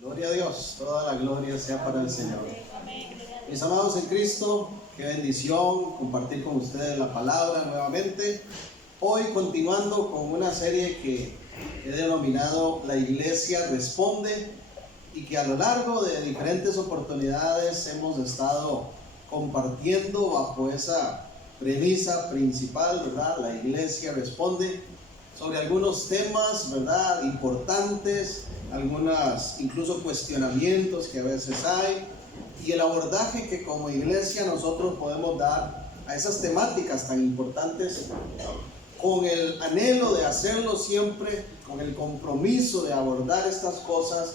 Gloria a Dios, toda la gloria sea para el Señor. Mis amados en Cristo, qué bendición compartir con ustedes la palabra nuevamente. Hoy continuando con una serie que he denominado La Iglesia Responde y que a lo largo de diferentes oportunidades hemos estado compartiendo bajo esa premisa principal, ¿verdad? La Iglesia Responde, sobre algunos temas, ¿verdad?, importantes, algunos incluso cuestionamientos que a veces hay, y el abordaje que como iglesia nosotros podemos dar a esas temáticas tan importantes, con el anhelo de hacerlo siempre, con el compromiso de abordar estas cosas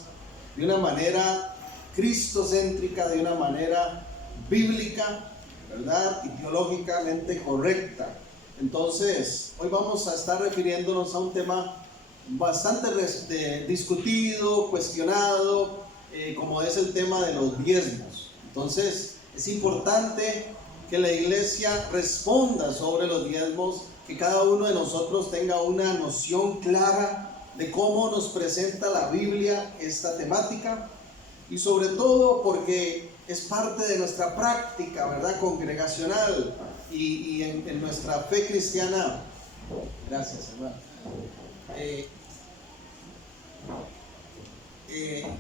de una manera cristocéntrica, de una manera bíblica, ¿verdad?, y teológicamente correcta. Entonces, hoy vamos a estar refiriéndonos a un tema bastante discutido, cuestionado, como es el tema de los diezmos. Entonces, es importante que la iglesia responda sobre los diezmos, que cada uno de nosotros tenga una noción clara de cómo nos presenta la Biblia esta temática, y sobre todo porque es parte de nuestra práctica, ¿verdad?, congregacional y en nuestra fe cristiana. Gracias, hermano.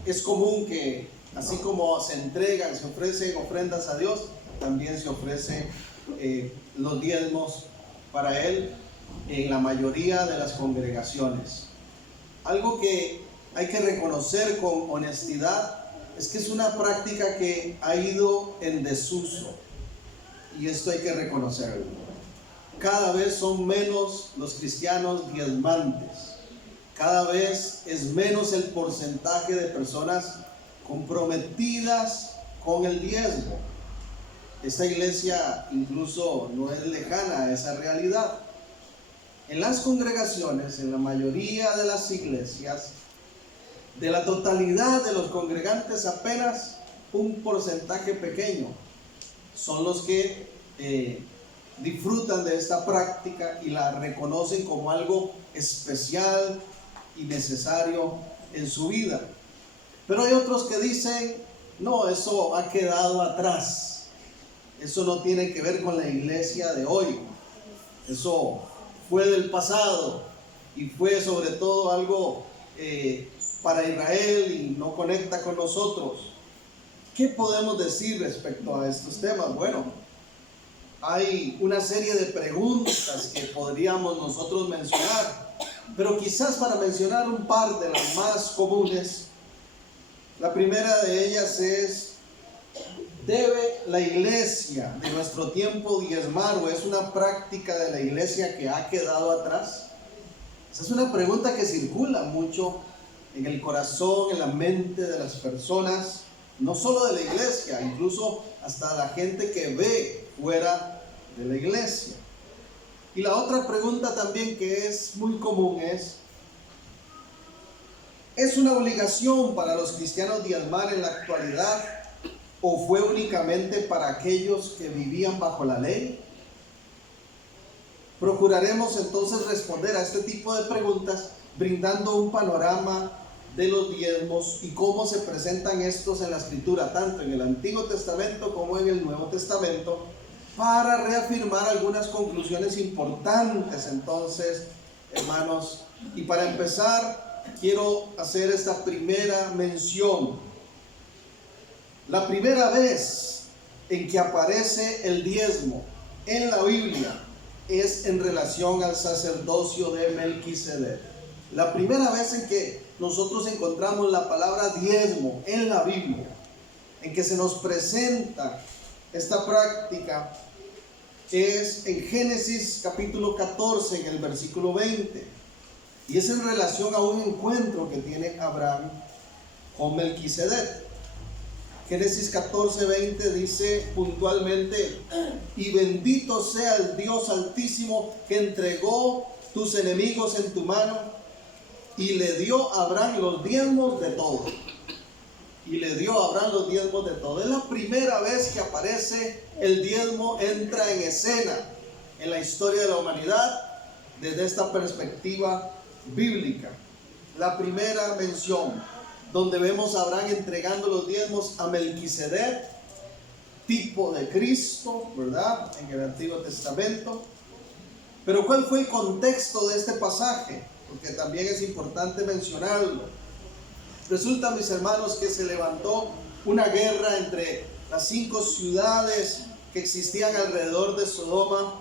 Es común que así como se entregan, se ofrecen ofrendas a Dios, también se ofrece los diezmos para Él en la mayoría de las congregaciones. Algo que hay que reconocer con honestidad es que es una práctica que ha ido en desuso, y esto hay que reconocerlo. Cada vez son menos los cristianos diezmantes, cada vez es menos el porcentaje de personas comprometidas con el diezmo. Esta iglesia incluso no es lejana a esa realidad. En las congregaciones, en la mayoría de las iglesias, de la totalidad de los congregantes, apenas un porcentaje pequeño son los que disfrutan de esta práctica y la reconocen como algo especial y necesario en su vida. Pero hay otros que dicen, no, eso ha quedado atrás, eso no tiene que ver con la iglesia de hoy, eso fue del pasado y fue sobre todo algo para Israel y no conecta con nosotros. ¿Qué podemos decir respecto a estos temas? Bueno, hay una serie de preguntas que podríamos nosotros mencionar, pero quizás para mencionar un par de las más comunes, la primera de ellas es: ¿debe la iglesia de nuestro tiempo diezmar, o es una práctica de la iglesia que ha quedado atrás? Esa es una pregunta que circula mucho en el corazón, en la mente de las personas, no solo de la iglesia, incluso hasta la gente que ve fuera de la iglesia. Y la otra pregunta también que es muy común ¿es una obligación para los cristianos diezmar en la actualidad, o fue únicamente para aquellos que vivían bajo la ley? Procuraremos entonces responder a este tipo de preguntas brindando un panorama de los diezmos y cómo se presentan estos en la Escritura, tanto en el Antiguo Testamento como en el Nuevo Testamento, para reafirmar algunas conclusiones importantes. Entonces, hermanos, y para empezar, quiero hacer esta primera mención. La primera vez en que aparece el diezmo en la Biblia es en relación al sacerdocio de Melquisedec. La primera vez en que nosotros encontramos la palabra diezmo en la Biblia, en que se nos presenta esta práctica, es en Génesis capítulo 14, en el versículo 20, y es en relación a un encuentro que tiene Abraham con Melquisedec. Génesis 14, 20 dice puntualmente: y bendito sea el Dios Altísimo que entregó tus enemigos en tu mano, y le dio a Abraham los diezmos de todo. Y le dio a Abraham los diezmos de todo. Es la primera vez que aparece el diezmo, entra en escena en la historia de la humanidad desde esta perspectiva bíblica. La primera mención. donde vemos a Abraham entregando los diezmos a Melquisedec, tipo de Cristo, ¿verdad? En el Antiguo Testamento. Pero ¿cuál fue el contexto de este pasaje? Porque también es importante mencionarlo. Resulta, mis hermanos, que se levantó una guerra entre las 5 ciudades que existían alrededor de Sodoma,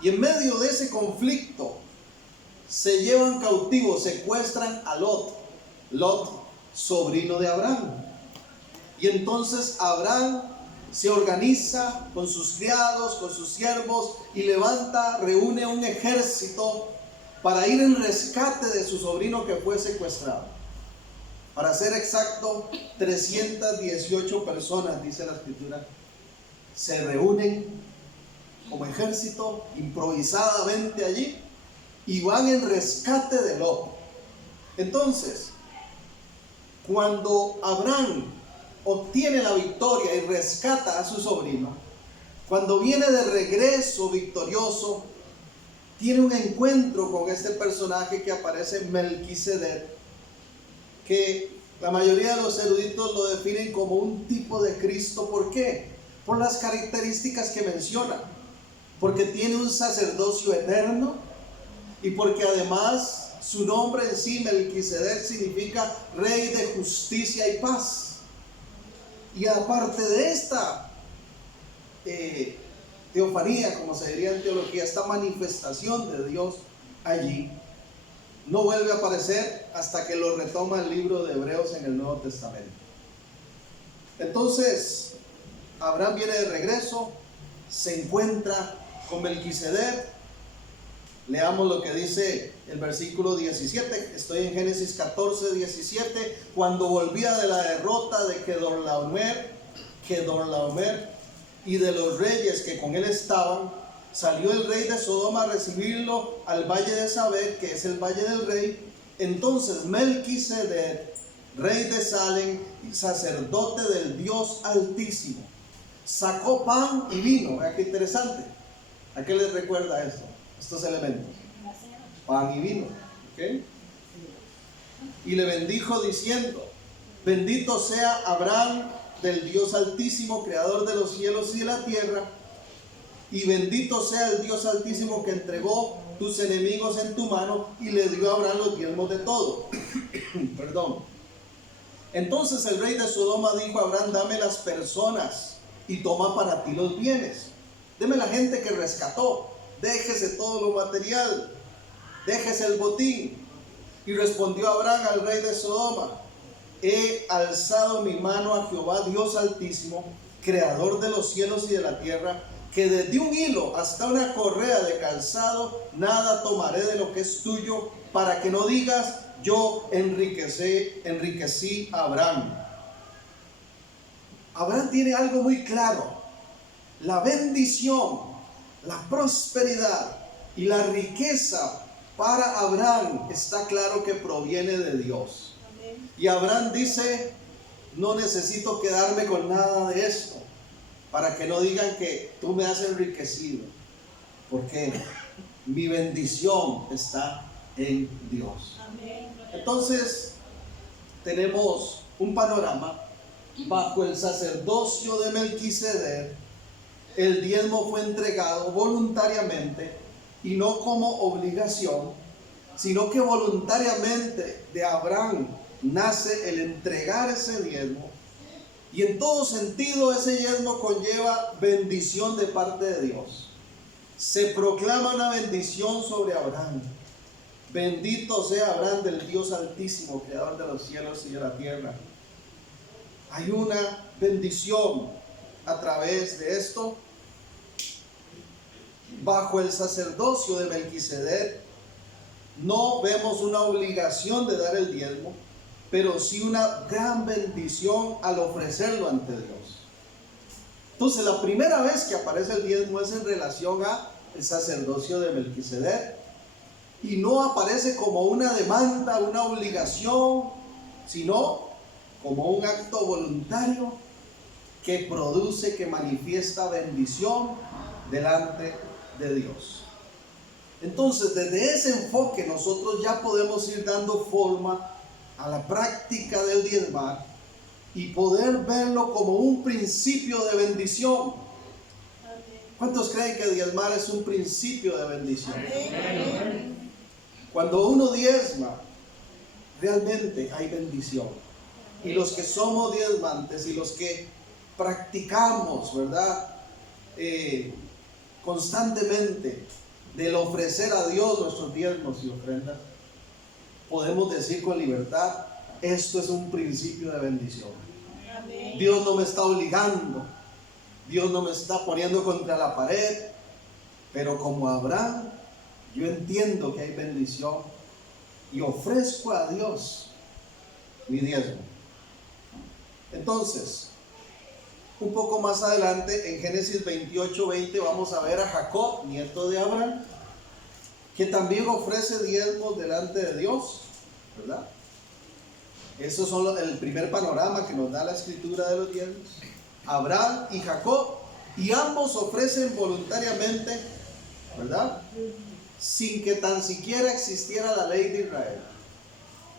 y en medio de ese conflicto se llevan cautivos, secuestran a Lot, sobrino de Abraham. Y entonces Abraham se organiza con sus criados, con sus siervos, y reúne un ejército para ir en rescate de su sobrino que fue secuestrado. Para ser exacto, 318 personas, dice la Escritura, se reúnen como ejército improvisadamente allí y van en rescate de Lot. Entonces, cuando Abraham obtiene la victoria y rescata a su sobrino, cuando viene de regreso victorioso, tiene un encuentro con este personaje que aparece, Melquisedec, que la mayoría de los eruditos lo definen como un tipo de Cristo. ¿Por qué? Por las características que menciona, porque tiene un sacerdocio eterno y porque además su nombre en sí, Melquisedec, significa rey de justicia y paz. Y aparte de esta teofanía, como se diría en teología, esta manifestación de Dios allí, no vuelve a aparecer hasta que lo retoma el libro de Hebreos en el Nuevo Testamento. Entonces, Abraham viene de regreso, se encuentra con Melquisedec. Leamos lo que dice el versículo 17. Estoy en Génesis 14, 17. Cuando volvía de la derrota de Kedorlaomer y de los reyes que con él estaban, salió el rey de Sodoma a recibirlo al valle de Sabed, que es el valle del rey. Entonces Melquisedec, rey de Salem y sacerdote del Dios Altísimo, sacó pan y vino. Vean qué interesante. ¿A qué les recuerda esto? Estos elementos. Pan y vino. ¿Okay? Y le bendijo diciendo: bendito sea Abraham del Dios Altísimo, creador de los cielos y de la tierra, y bendito sea el Dios Altísimo que entregó tus enemigos en tu mano y le dio a Abraham los diezmos de todo. Perdón. Entonces el rey de Sodoma dijo a Abraham: dame las personas y toma para ti los bienes. Deme la gente que rescató. Déjese todo lo material. Déjese el botín. Y respondió Abraham al rey de Sodoma: he alzado mi mano a Jehová Dios Altísimo, creador de los cielos y de la tierra, que desde un hilo hasta una correa de calzado nada tomaré de lo que es tuyo, para que no digas: yo enriquecí a Abraham. Abraham tiene algo muy claro: la bendición, la prosperidad y la riqueza para Abraham está claro que proviene de Dios. Y Abraham dice: no necesito quedarme con nada de esto, para que no digan que tú me has enriquecido, porque mi bendición está en Dios. Entonces tenemos un panorama. Bajo el sacerdocio de Melquisedec, el diezmo fue entregado voluntariamente y no como obligación, sino que voluntariamente de Abraham nace el entregar ese diezmo. Y en todo sentido ese diezmo conlleva bendición de parte de Dios. Se proclama una bendición sobre Abraham. Bendito sea Abraham del Dios Altísimo, creador de los cielos y de la tierra. Hay una bendición a través de esto. Bajo el sacerdocio de Melquisedec no vemos una obligación de dar el diezmo, pero sí una gran bendición al ofrecerlo ante Dios. Entonces la primera vez que aparece el diezmo es en relación al sacerdocio de Melquisedec, y no aparece como una demanda, una obligación, sino como un acto voluntario que produce, que manifiesta bendición delante de Dios. Entonces, desde ese enfoque nosotros ya podemos ir dando forma a la práctica del diezmar y poder verlo como un principio de bendición. ¿Cuántos creen que diezmar es un principio de bendición? Cuando uno diezma, realmente hay bendición. Y los que somos diezmantes y los que practicamos, ¿verdad? Constantemente del ofrecer a Dios nuestros diezmos y ofrendas, podemos decir con libertad, esto es un principio de bendición. Amén. Dios no me está obligando, Dios no me está poniendo contra la pared, pero como Abraham, yo entiendo que hay bendición y ofrezco a Dios mi diezmo. Entonces, un poco más adelante, en Génesis 28:20, vamos a ver a Jacob, nieto de Abraham, que también ofrece diezmos delante de Dios, ¿verdad? Esos son el primer panorama que nos da la escritura de los diezmos. Abraham y Jacob, y ambos ofrecen voluntariamente, ¿verdad? Sin que tan siquiera existiera la ley de Israel.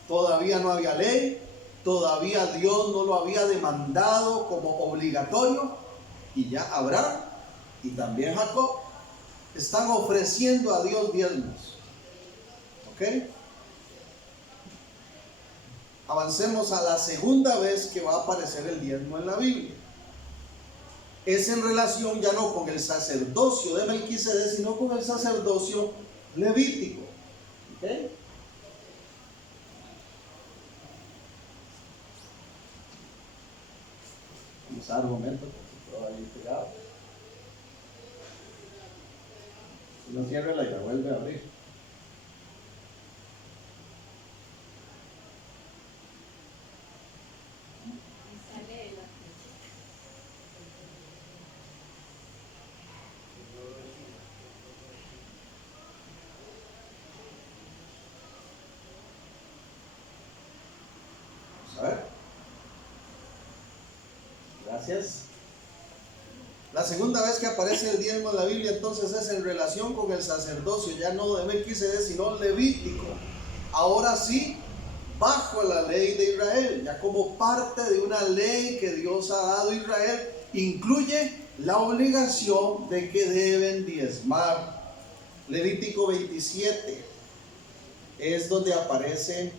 Todavía no había ley, todavía Dios no lo había demandado como obligatorio, y ya Abraham y también Jacob están ofreciendo a Dios diezmos. ¿Ok? Avancemos a la segunda vez que va a aparecer el diezmo en la Biblia. Es en relación ya no con el sacerdocio de Melquisedec, sino con el sacerdocio levítico. ¿Ok? Los argumentos, todo ahí pegado. Si no cierra la ya vuelve a abrir. A ver. Gracias. La segunda vez que aparece el diezmo en la Biblia entonces es en relación con el sacerdocio, ya no de Melquisedec, sino levítico. Ahora sí, bajo la ley de Israel, ya como parte de una ley que Dios ha dado a Israel, incluye la obligación de que deben diezmar. Levítico 27 es donde aparece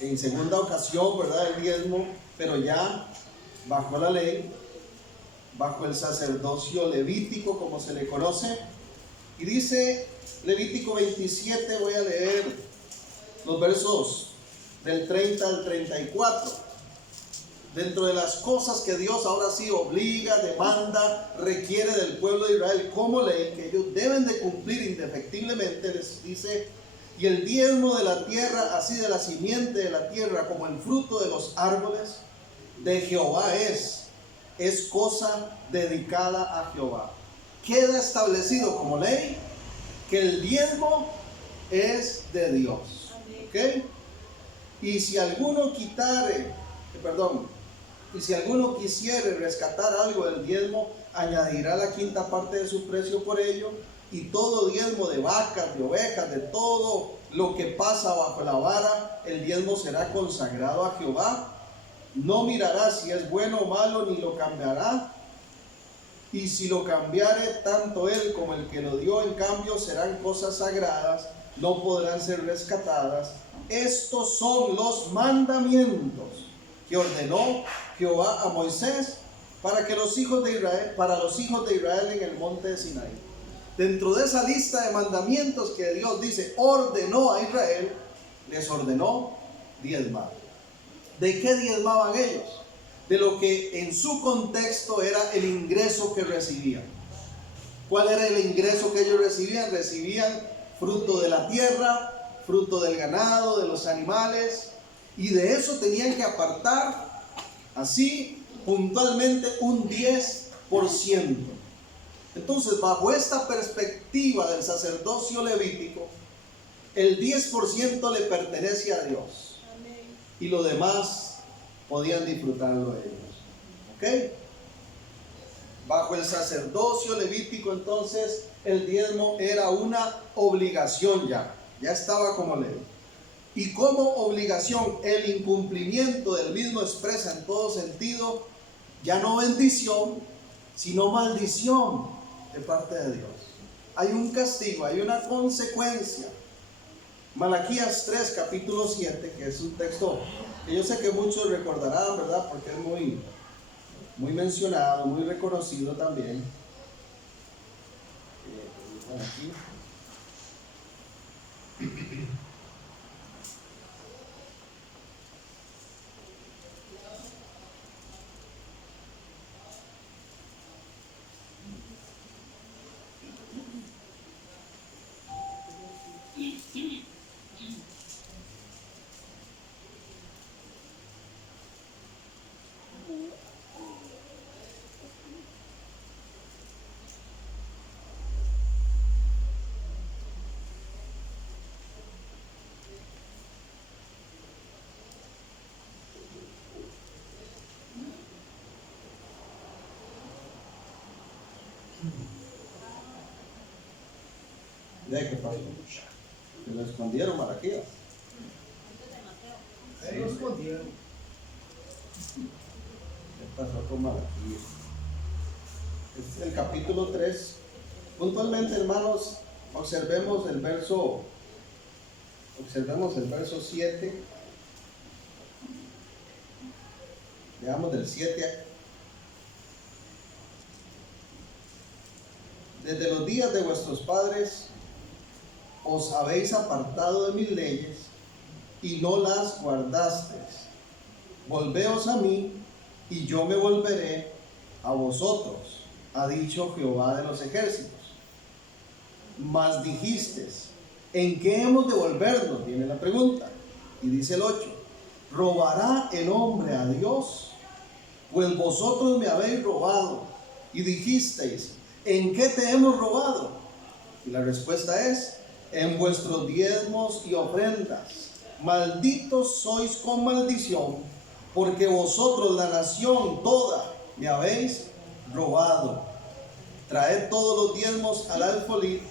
en segunda ocasión, ¿verdad? El diezmo, pero ya bajo la ley, bajo el sacerdocio levítico, como se le conoce. Y dice Levítico 27, voy a leer los versos del 30 al 34. Dentro de las cosas que Dios ahora sí obliga, demanda, requiere del pueblo de Israel como ley, que ellos deben de cumplir indefectiblemente, les dice: y el diezmo de la tierra, así de la simiente de la tierra como el fruto de los árboles, de Jehová es cosa dedicada a Jehová. Queda establecido como ley que el diezmo es de Dios. ¿Ok? Y si alguno quisiere rescatar algo del diezmo, añadirá la quinta parte de su precio por ello, y todo diezmo de vacas, de ovejas, de todo lo que pasa bajo la vara, el diezmo será consagrado a Jehová. No mirará si es bueno o malo, ni lo cambiará. Y si lo cambiare, tanto él como el que lo dio en cambio serán cosas sagradas, no podrán ser rescatadas. Estos son los mandamientos que ordenó Jehová a Moisés para los hijos de Israel en el monte de Sinaí. Dentro de esa lista de mandamientos que Dios dice ordenó a Israel, les ordenó diezmar. ¿De qué diezmaban ellos? De lo que en su contexto era el ingreso que recibían. ¿Cuál era el ingreso que ellos recibían? Recibían fruto de la tierra, fruto del ganado, de los animales, y de eso tenían que apartar así puntualmente un 10%. Entonces, bajo esta perspectiva del sacerdocio levítico, el 10% le pertenece a Dios. Amén. Y lo demás podían disfrutarlo ellos. ¿Ok? Bajo el sacerdocio levítico, entonces, el diezmo era una obligación ya. ya estaba como ley. Y como obligación, el incumplimiento del mismo expresa en todo sentido, ya no bendición, sino maldición de parte de Dios. Hay un castigo, hay una consecuencia. Malaquías 3, capítulo 7, que es un texto que yo sé que muchos recordarán, ¿verdad? Porque es muy mencionado, muy reconocido también. Aquí. ¿De qué pasó? Se lo escondieron Malaquías. Se lo escondieron. ¿Qué pasó con Malaquías? Es el capítulo 3. Puntualmente, hermanos, observemos el verso 7. Veamos del 7. Desde los días de vuestros padres os habéis apartado de mis leyes y no las guardasteis. Volveos a mí y yo me volveré a vosotros, ha dicho Jehová de los ejércitos. Mas dijisteis, ¿en qué hemos de volvernos? Viene la pregunta. Y dice el 8, ¿robará el hombre a Dios? Pues vosotros me habéis robado. Y dijisteis, ¿en qué te hemos robado? Y la respuesta es, en vuestros diezmos y ofrendas. Malditos sois con maldición, porque vosotros, la nación toda, me habéis robado. Traed todos los diezmos al alfolí,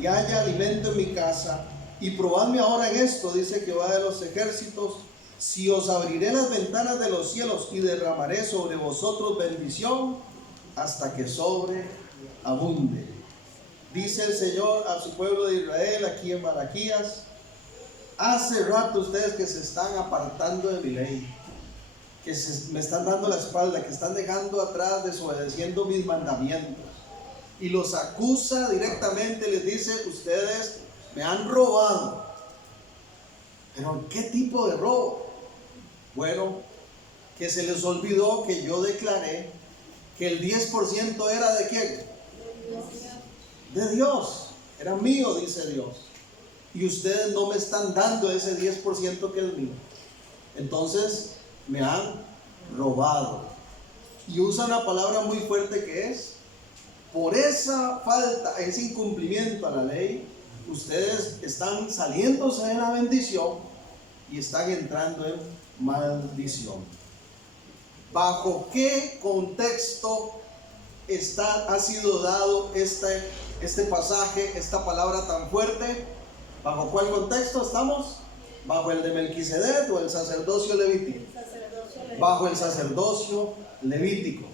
y haya alimento en mi casa, y probadme ahora en esto, dice Jehová de los ejércitos, si os abriré las ventanas de los cielos y derramaré sobre vosotros bendición hasta que sobreabunde. Dice el Señor a su pueblo de Israel aquí en Malaquías, hace rato ustedes que se están apartando de mi ley, que me están dando la espalda, que están dejando atrás, desobedeciendo mis mandamientos. Y los acusa directamente, les dice, ustedes me han robado. ¿Pero qué tipo de robo? Bueno, que se les olvidó que yo declaré que el 10% era ¿de quién? De Dios. Era mío, dice Dios. Y ustedes no me están dando ese 10% que es mío. Entonces me han robado. Y usa una palabra muy fuerte que es, por esa falta, ese incumplimiento a la ley, ustedes están saliéndose de la bendición y están entrando en maldición. ¿Bajo qué contexto ha sido dado este pasaje, esta palabra tan fuerte? ¿Bajo cuál contexto estamos? ¿Bajo el de Melquisedec o el sacerdocio levítico? Bajo el sacerdocio levítico.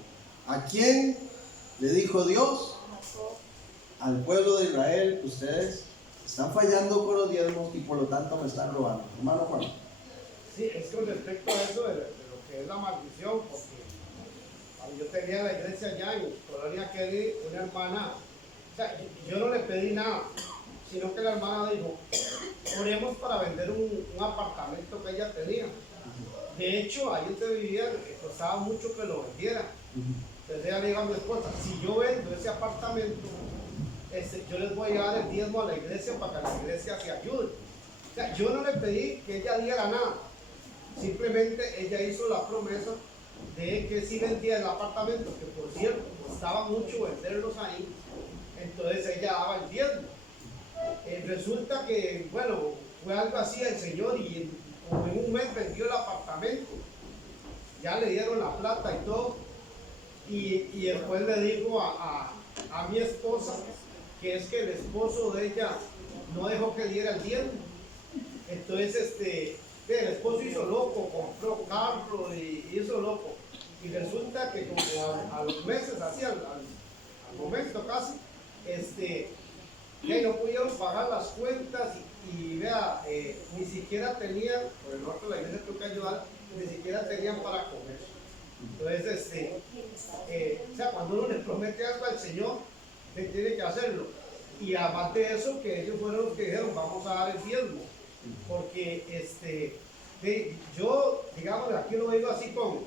¿A quién le dijo Dios? Al pueblo de Israel, ustedes están fallando con los diezmos y por lo tanto me están robando. Hermano Juan. Sí, es con respecto a eso de lo que es la maldición, porque cuando yo tenía la iglesia allá en Colonia Kelly, una hermana, o sea, yo no le pedí nada, sino que la hermana dijo, oremos para vender un apartamento que ella tenía. De hecho, ahí donde vivía, costaba mucho que lo vendiera. Entonces ella le dijo a mi esposa, si yo vendo ese apartamento, yo les voy a dar el diezmo a la iglesia para que la iglesia se ayude. O sea, yo no le pedí que ella diera nada, simplemente ella hizo la promesa de que si vendía el apartamento, que por cierto costaba mucho venderlos ahí, entonces ella daba el diezmo. Resulta que, bueno, fue algo así el Señor y como en un mes vendió el apartamento, ya le dieron la plata y todo, y después le dijo a mi esposa, que es que el esposo de ella no dejó que diera el diezmo. Entonces, el esposo hizo loco, compró carro y hizo loco. Y resulta que como a los meses, así al momento casi, ya no pudieron pagar las cuentas y vea, ni siquiera tenían, por el norte de la iglesia tuvo que ayudar, ni siquiera tenían para comer. Entonces, o sea, cuando uno le promete algo al Señor, se tiene que hacerlo. Y además de eso, que ellos fueron los que dijeron, vamos a dar el diezmo. Porque yo, digamos, aquí lo digo así como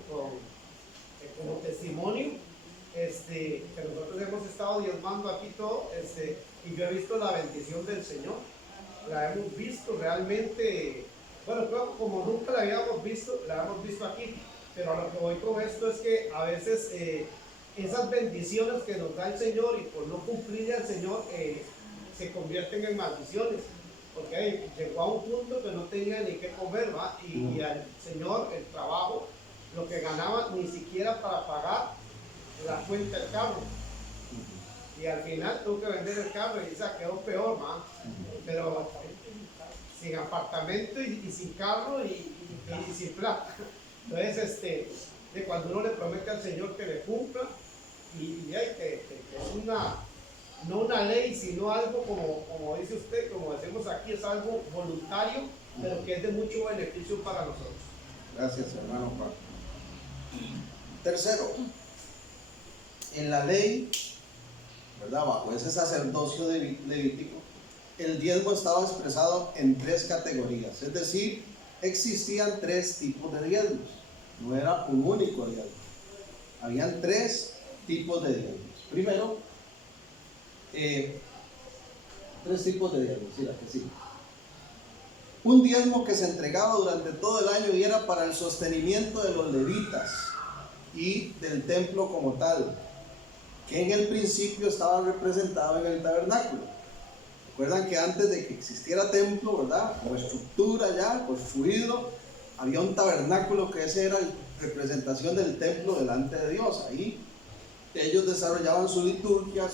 testimonio, que nosotros hemos estado diezmando aquí todo, y yo he visto la bendición del Señor. La hemos visto realmente, bueno, creo que como nunca la hemos visto aquí. Pero a lo que voy con esto es que a veces esas bendiciones que nos da el Señor y por no cumplirle al Señor se convierten en maldiciones. Porque llegó a un punto que no tenía ni qué comer, ¿va? Y al Señor el trabajo, lo que ganaba ni siquiera para pagar la cuenta del carro. Y al final tuvo que vender el carro y se quedó peor, ¿va? Pero sin apartamento y sin carro y sin plata. Entonces, de cuando uno le promete al Señor que le cumpla, y hay que es no una ley, sino algo como dice usted, como decimos aquí, es algo voluntario, pero que es de mucho beneficio para nosotros. Gracias, hermano Pablo. Tercero, en la ley, ¿verdad? Bajo ese sacerdocio levítico, el diezmo estaba expresado en 3 categorías, es decir, existían 3 tipos de diezmos, no era un único diezmo, habían 3 tipos de diezmos. Primero, 3 tipos de diezmos, sí, la que sí. Un diezmo que se entregaba durante todo el año y era para el sostenimiento de los levitas y del templo como tal, que en el principio estaba representado en el tabernáculo. Recuerdan que antes de que existiera templo, ¿verdad?, como estructura ya construido, había un tabernáculo que ese era la representación del templo delante de Dios. Ahí ellos desarrollaban su liturgia,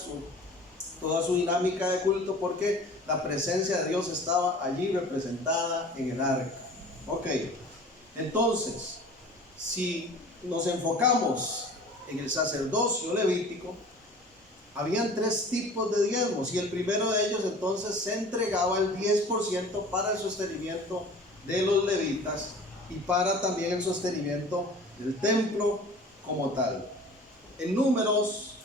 toda su dinámica de culto, porque la presencia de Dios estaba allí representada en el arca. Ok, entonces, si nos enfocamos en el sacerdocio levítico, habían 3 tipos de diezmos, y el primero de ellos entonces se entregaba el 10% para el sostenimiento de los levitas y para también el sostenimiento del templo como tal. En Números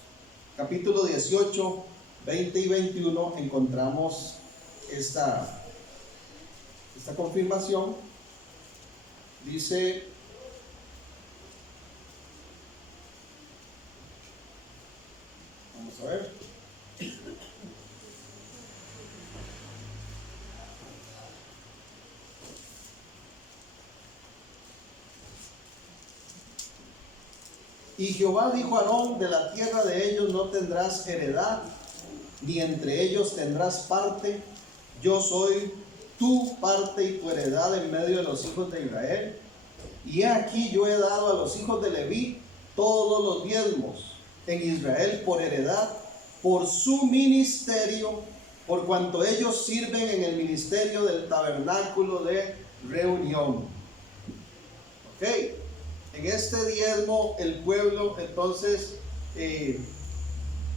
capítulo 18, 20 y 21 encontramos esta confirmación. Dice: vamos a ver. Y Jehová dijo a Aarón: de la tierra de ellos no tendrás heredad, ni entre ellos tendrás parte. Yo soy tu parte y tu heredad en medio de los hijos de Israel. Y he aquí, yo he dado a los hijos de Leví todos los diezmos en Israel por heredad, por su ministerio, por cuanto ellos sirven en el ministerio del tabernáculo de reunión. Ok, en este diezmo el pueblo entonces,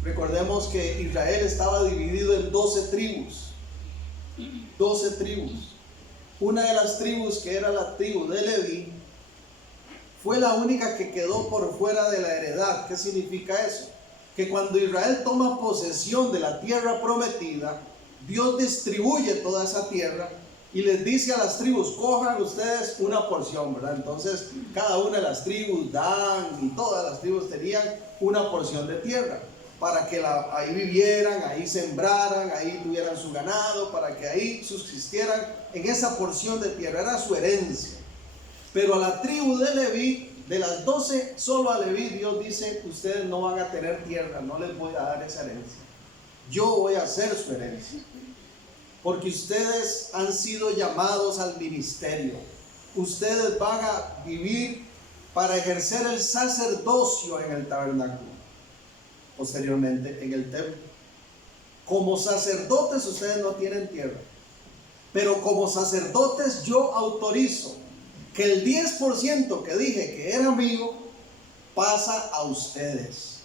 recordemos que Israel estaba dividido en 12 tribus. 12 tribus. Una de las tribus, que era la tribu de Leví, fue la única que quedó por fuera de la heredad. ¿Qué significa eso? Que cuando Israel toma posesión de la tierra prometida, Dios distribuye toda esa tierra y les dice a las tribus: cojan ustedes una porción, ¿verdad? Entonces cada una de las tribus, Dan y todas las tribus, tenían una porción de tierra para que ahí vivieran, ahí sembraran, ahí tuvieran su ganado, para que ahí subsistieran en esa porción de tierra. Era su herencia. Pero a la tribu de Leví, de las 12, solo a Leví Dios dice: ustedes no van a tener tierra, no les voy a dar esa herencia, yo voy a ser su herencia, porque ustedes han sido llamados al ministerio, ustedes van a vivir para ejercer el sacerdocio en el tabernáculo, posteriormente en el templo. Como sacerdotes ustedes no tienen tierra, pero como sacerdotes yo autorizo que el 10% que dije que era mío pasa a ustedes.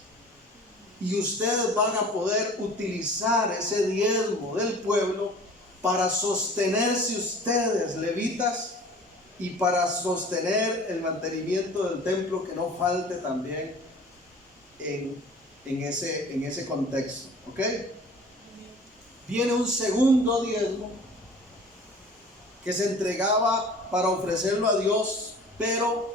Y ustedes van a poder utilizar ese diezmo del pueblo para sostenerse ustedes, levitas, y para sostener el mantenimiento del templo, que no falte también en ese contexto. ¿Ok? Viene un segundo diezmo que se entregaba para ofrecerlo a Dios, pero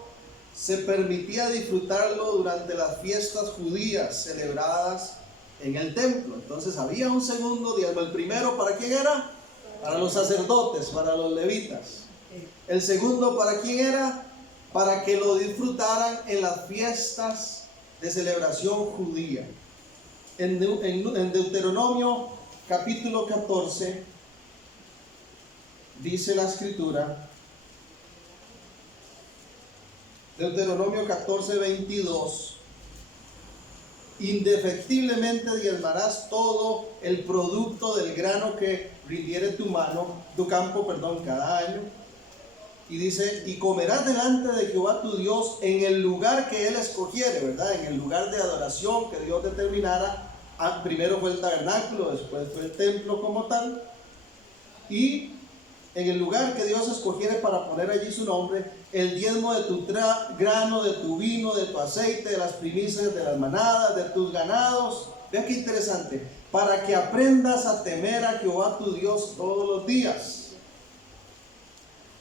se permitía disfrutarlo durante las fiestas judías celebradas en el templo. Entonces había un segundo diezmo. El primero, ¿para quién era? Para los sacerdotes, para los levitas. El segundo, ¿para quién era? Para que lo disfrutaran en las fiestas de celebración judía. En Deuteronomio capítulo 14 dice la escritura, Deuteronomio 14, 22, indefectiblemente diezmarás todo el producto del grano que rindiere tu campo, cada año. Y dice, y comerás delante de Jehová tu Dios en el lugar que Él escogiere, ¿verdad? En el lugar de adoración que Dios determinara. Primero fue el tabernáculo, después fue el templo como tal. Y en el lugar que Dios escogiere para poner allí su nombre, el diezmo de tu grano, de tu vino, de tu aceite, de las primicias de las manadas, de tus ganados. Vean qué interesante. Para que aprendas a temer a Jehová tu Dios todos los días.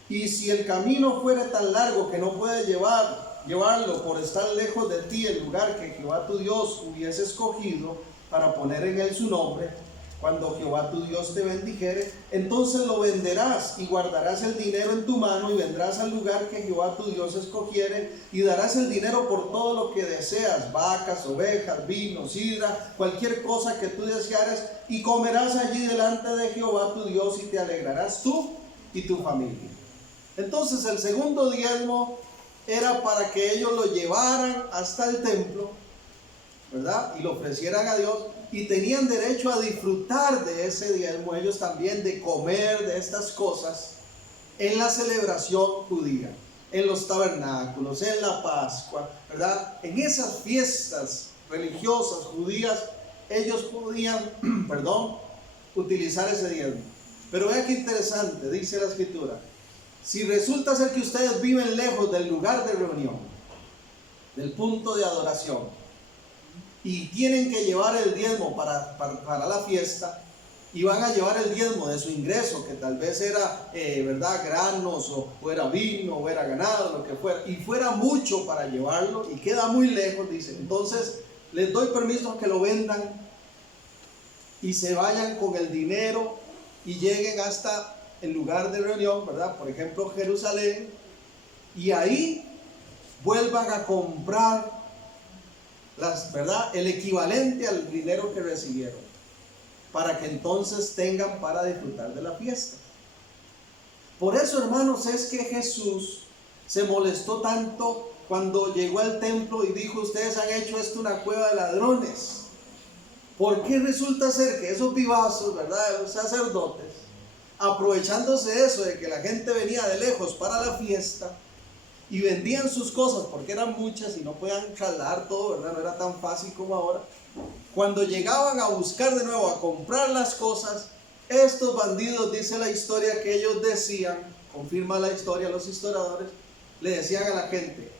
Y si el camino fuere tan largo que no puedes llevarlo por estar lejos de ti, el lugar que Jehová tu Dios hubiese escogido para poner en él su nombre, cuando Jehová tu Dios te bendijere, entonces lo venderás y guardarás el dinero en tu mano y vendrás al lugar que Jehová tu Dios escogiere y darás el dinero por todo lo que deseas, vacas, ovejas, vino, sidra, cualquier cosa que tú deseares, y comerás allí delante de Jehová tu Dios y te alegrarás tú y tu familia. Entonces el segundo diezmo era para que ellos lo llevaran hasta el templo, ¿verdad? Y lo ofrecieran a Dios, y tenían derecho a disfrutar de ese diezmo, ellos también, de comer de estas cosas en la celebración judía, en los tabernáculos, en la Pascua, ¿verdad? En esas fiestas religiosas judías, ellos podían, utilizar ese diezmo. Pero vea qué interesante, dice la escritura. Si resulta ser que ustedes viven lejos del lugar de reunión, del punto de adoración, y tienen que llevar el diezmo para la fiesta, y van a llevar el diezmo de su ingreso, que tal vez era, granos, o era vino, o era ganado, lo que fuera, y fuera mucho para llevarlo, y queda muy lejos, dice, entonces les doy permiso a que lo vendan, y se vayan con el dinero, y lleguen hasta el lugar de reunión, ¿verdad? Por ejemplo, Jerusalén, y ahí vuelvan a comprar el equivalente al dinero que recibieron, para que entonces tengan para disfrutar de la fiesta. Por eso, hermanos, es que Jesús se molestó tanto cuando llegó al templo y dijo: ustedes han hecho esto una cueva de ladrones. ¿Por qué resulta ser que esos vivazos, ¿verdad?, los sacerdotes, aprovechándose de eso, de que la gente venía de lejos para la fiesta y vendían sus cosas porque eran muchas y no podían jalar todo, ¿verdad? No era tan fácil como ahora. Cuando llegaban a buscar de nuevo, a comprar las cosas, estos bandidos, dice la historia, que ellos decían, confirma la historia los historiadores, le decían a la gente: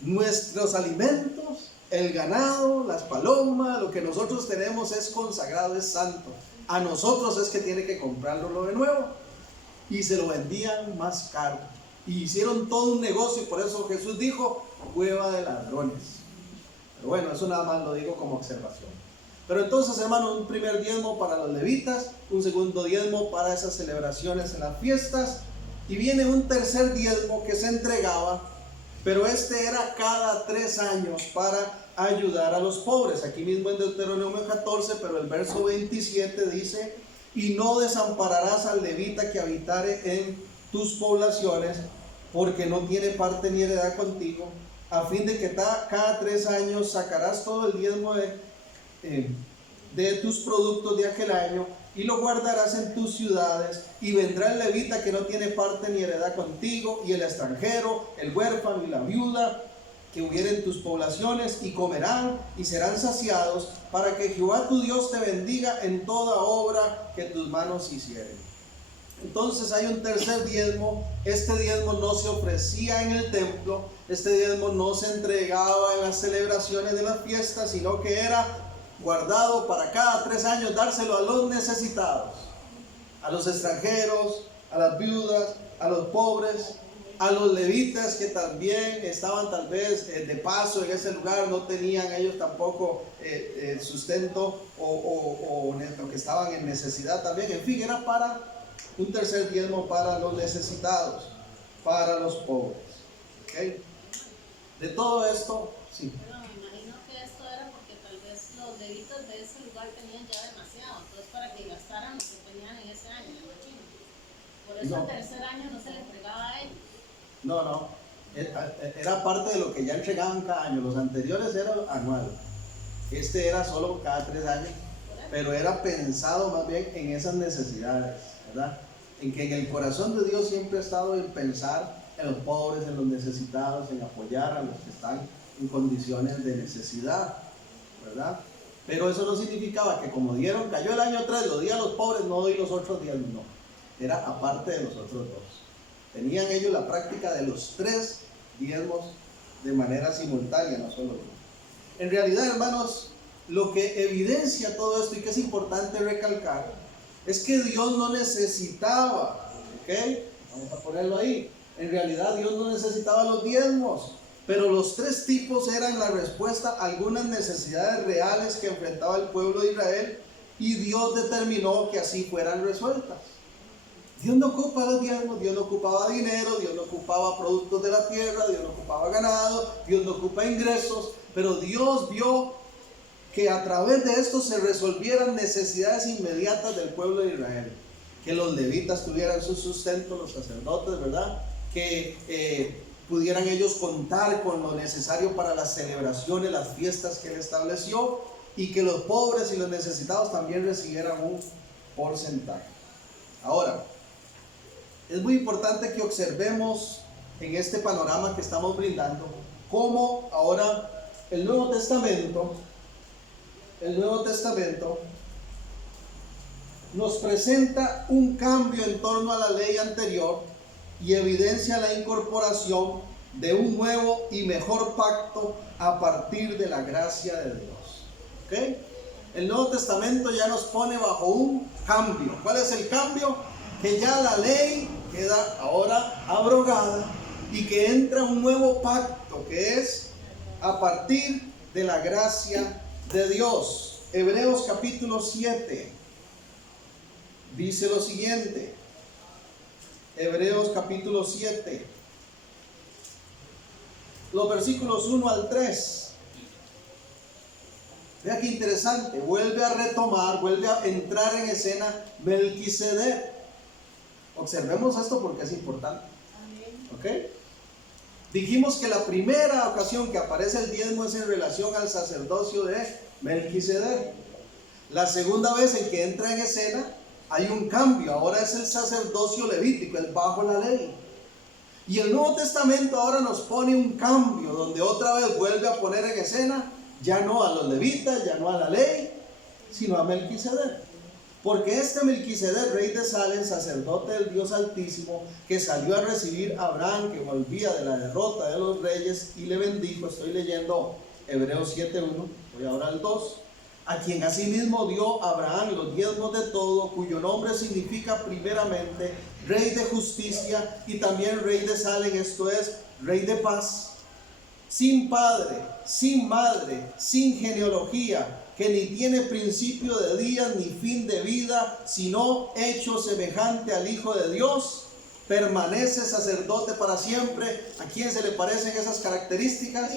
nuestros alimentos, el ganado, las palomas, lo que nosotros tenemos es consagrado, es santo. A nosotros es que tiene que comprarlo de nuevo. Y se lo vendían más caro. Y hicieron todo un negocio, y por eso Jesús dijo: cueva de ladrones. Pero bueno, eso nada más lo digo como observación. Pero entonces, hermano, un primer diezmo para los levitas, un segundo diezmo para esas celebraciones en las fiestas, y viene un tercer diezmo que se entregaba, pero este era cada 3 años para ayudar a los pobres. Aquí mismo en Deuteronomio 14, pero el verso 27 dice: y no desampararás al levita que habitare en tus poblaciones, porque no tiene parte ni heredad contigo, a fin de que cada 3 años sacarás todo el diezmo de tus productos de aquel año, y lo guardarás en tus ciudades, y vendrá el levita que no tiene parte ni heredad contigo, y el extranjero, el huérfano y la viuda que hubieren en tus poblaciones, y comerán y serán saciados, para que Jehová tu Dios te bendiga en toda obra que tus manos hicieren. Entonces hay un tercer diezmo. Este diezmo no se ofrecía en el templo, este diezmo no se entregaba en las celebraciones de las fiestas, sino que era guardado para cada 3 años dárselo a los necesitados, a los extranjeros, a las viudas, a los pobres, a los levitas que también estaban tal vez de paso en ese lugar, no tenían ellos tampoco sustento o que estaban en necesidad también. En fin, era para un tercer diezmo para los necesitados, para los pobres. ¿Okay? De todo esto, sí. Bueno, me imagino que esto era porque tal vez los levitas de ese lugar tenían ya demasiado, entonces para que gastaran lo que tenían en ese año, me imagino. Por eso No. el tercer año no se le entregaba a ellos. No, era parte de lo que ya entregaban cada año. Los anteriores eran anuales, este era solo cada 3 años, pero era pensado más bien en esas necesidades, ¿verdad? En que en el corazón de Dios siempre ha estado en pensar en los pobres, en los necesitados, en apoyar a los que están en condiciones de necesidad, ¿verdad? Pero eso no significaba que como dieron, cayó el año 3, lo di a los pobres, no doy los otros días, no. Era aparte de los otros 2. Tenían ellos la práctica de los 3 diezmos de manera simultánea, no solo uno. En realidad, hermanos, lo que evidencia todo esto y que es importante recalcar es que Dios no necesitaba, ¿ok? Vamos a ponerlo ahí. En realidad Dios no necesitaba los diezmos, pero los 3 tipos eran la respuesta a algunas necesidades reales que enfrentaba el pueblo de Israel, y Dios determinó que así fueran resueltas. Dios no ocupa los diezmos, Dios no ocupaba dinero, Dios no ocupaba productos de la tierra, Dios no ocupaba ganado, Dios no ocupa ingresos, pero Dios vio que a través de esto se resolvieran necesidades inmediatas del pueblo de Israel. Que los levitas tuvieran su sustento, los sacerdotes, ¿verdad? Que pudieran ellos contar con lo necesario para las celebraciones, las fiestas que Él estableció, y que los pobres y los necesitados también recibieran un porcentaje. Ahora, es muy importante que observemos en este panorama que estamos brindando cómo ahora el Nuevo Testamento nos presenta un cambio en torno a la ley anterior y evidencia la incorporación de un nuevo y mejor pacto a partir de la gracia de Dios. ¿Okay? El Nuevo Testamento ya nos pone bajo un cambio. ¿Cuál es el cambio? Que ya la ley queda ahora abrogada y que entra un nuevo pacto que es a partir de la gracia de Dios. Hebreos capítulo 7 dice lo siguiente. Hebreos capítulo 7, los versículos 1 al 3. Vea qué interesante, vuelve a retomar, vuelve a entrar en escena Melquisedec. Observemos esto porque es importante. ¿Ok? Dijimos que la primera ocasión que aparece el diezmo es en relación al sacerdocio de Melquisedec. La segunda vez en que entra en escena hay un cambio, ahora es el sacerdocio levítico, es bajo la ley. Y el Nuevo Testamento ahora nos pone un cambio, donde otra vez vuelve a poner en escena ya no a los levitas, ya no a la ley, sino a Melquisedec. Porque este Melquisedec, rey de Salem, sacerdote del Dios Altísimo, que salió a recibir a Abraham, que volvía de la derrota de los reyes, y le bendijo. Estoy leyendo Hebreos 7:1, voy ahora al 2. A quien asimismo dio Abraham los diezmos de todo, cuyo nombre significa primeramente Rey de Justicia, y también Rey de Salem, esto es, Rey de Paz, sin padre, sin madre, sin genealogía, que ni tiene principio de días ni fin de vida, sino hecho semejante al Hijo de Dios, permanece sacerdote para siempre. ¿A quién se le parecen esas características?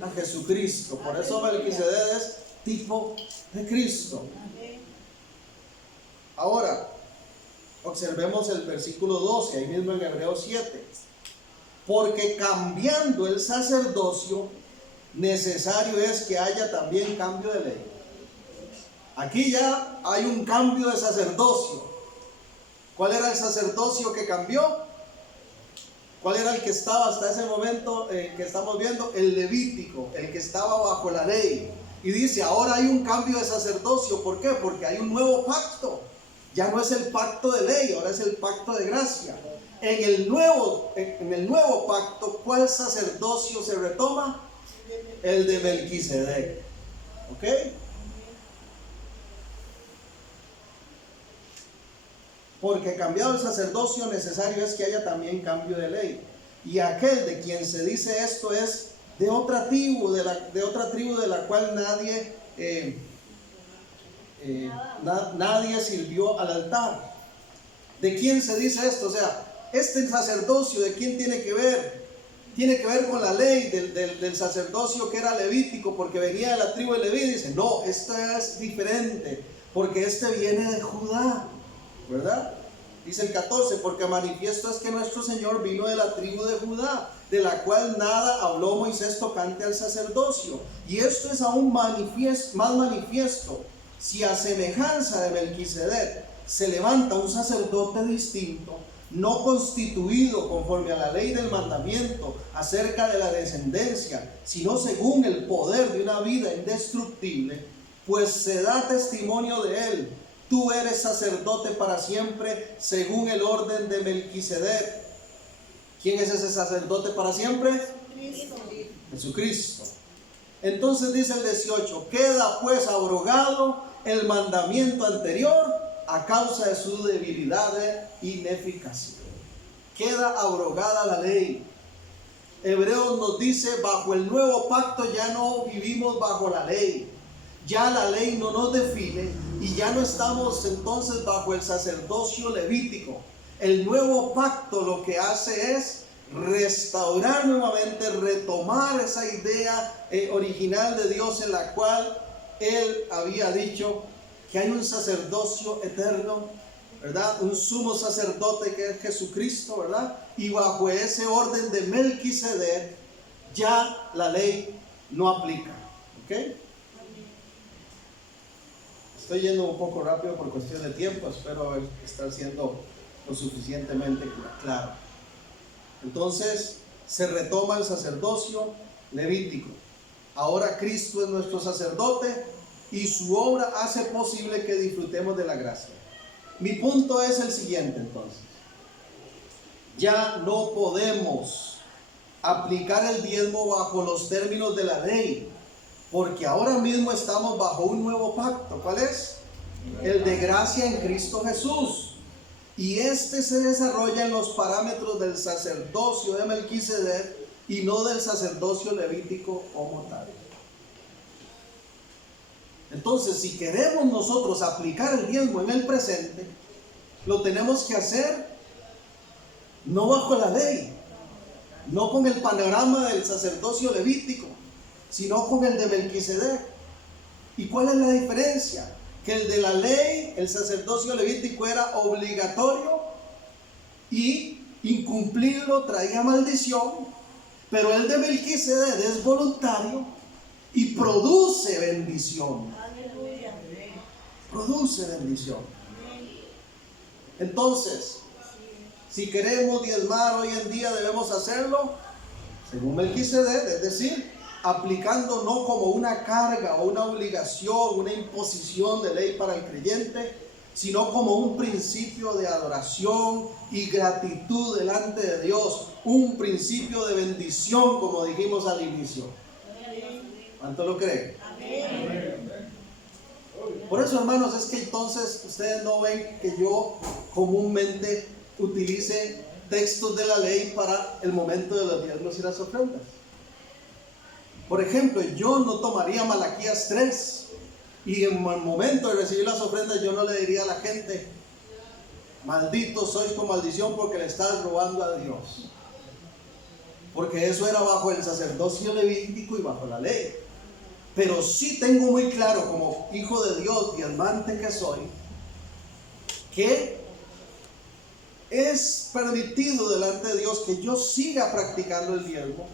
A Jesucristo. Por eso Melquisedec es tipo de Cristo. Ahora, observemos el versículo 12, ahí mismo en Hebreos 7. Porque cambiando el sacerdocio, necesario es que haya también cambio de ley. Aquí ya hay un cambio de sacerdocio. ¿Cuál era el sacerdocio que cambió? ¿Cuál era el que estaba hasta ese momento que estamos viendo? El levítico, el que estaba bajo la ley. Y dice, ahora hay un cambio de sacerdocio. ¿Por qué? Porque hay un nuevo pacto. Ya no es el pacto de ley, ahora es el pacto de gracia. En el nuevo pacto, ¿cuál sacerdocio se retoma? El de Melquisedec. ¿Ok? Porque cambiado el sacerdocio, necesario es que haya también cambio de ley. Y aquel de quien se dice esto es de otra tribu, de la cual nadie sirvió al altar. ¿De quién se dice esto? O sea, este sacerdocio, ¿de quién tiene que ver? Tiene que ver con la ley del sacerdocio que era levítico, porque venía de la tribu de Leví. Dice, no, esto es diferente, porque este viene de Judá, ¿verdad? Dice el 14, porque manifiesto es que nuestro Señor vino de la tribu de Judá, de la cual nada habló Moisés tocante al sacerdocio. Y esto es aún más manifiesto, si a semejanza de Melquisedec se levanta un sacerdote distinto, no constituido conforme a la ley del mandamiento acerca de la descendencia, sino según el poder de una vida indestructible, pues se da testimonio de él. Tú eres sacerdote para siempre, según el orden de Melquisedec. ¿Quién es ese sacerdote para siempre? Cristo. Jesucristo. Entonces dice el 18, queda pues abrogado el mandamiento anterior a causa de su debilidad e ineficacia. Queda abrogada la ley. Hebreos nos dice, bajo el nuevo pacto ya no vivimos bajo la ley. Ya la ley no nos define y ya no estamos entonces bajo el sacerdocio levítico. El nuevo pacto lo que hace es restaurar nuevamente, retomar esa idea original de Dios, en la cual Él había dicho que hay un sacerdocio eterno, ¿verdad? Un sumo sacerdote que es Jesucristo, ¿verdad? Y bajo ese orden de Melquisedec ya la ley no aplica, ¿ok? Estoy yendo un poco rápido por cuestión de tiempo, espero estar siendo lo suficientemente claro. Entonces, se retoma el sacerdocio levítico. Ahora Cristo es nuestro sacerdote y su obra hace posible que disfrutemos de la gracia. Mi punto es el siguiente, entonces. Ya no podemos aplicar el diezmo bajo los términos de la ley, porque ahora mismo estamos bajo un nuevo pacto. ¿Cuál es? El de gracia en Cristo Jesús. Y este se desarrolla en los parámetros del sacerdocio de Melquisedec y no del sacerdocio levítico como tal. Entonces, si queremos nosotros aplicar el diezmo en el presente, lo tenemos que hacer no bajo la ley, no con el panorama del sacerdocio levítico, sino con el de Melquisedec. ¿Y cuál es la diferencia? Que el de la ley, el sacerdocio levítico, era obligatorio y incumplirlo traía maldición, pero el de Melquisedec es voluntario y produce bendición. Produce bendición. Entonces, si queremos diezmar hoy en día, debemos hacerlo según Melquisedec, es decir, aplicando no como una carga o una obligación, una imposición de ley para el creyente, sino como un principio de adoración y gratitud delante de Dios, un principio de bendición, como dijimos al inicio. ¿Cuánto lo creen? Por eso, hermanos, es que entonces ustedes no ven que yo comúnmente utilice textos de la ley para el momento de los diezmos y las ofrendas. Por ejemplo, yo no tomaría Malaquías 3 y en el momento de recibir las ofrendas yo no le diría a la gente, malditos sois con maldición porque le estás robando a Dios. Porque eso era bajo el sacerdocio levítico y bajo la ley. Pero sí tengo muy claro, como hijo de Dios, diezmante que soy, que es permitido delante de Dios que yo siga practicando el diezmo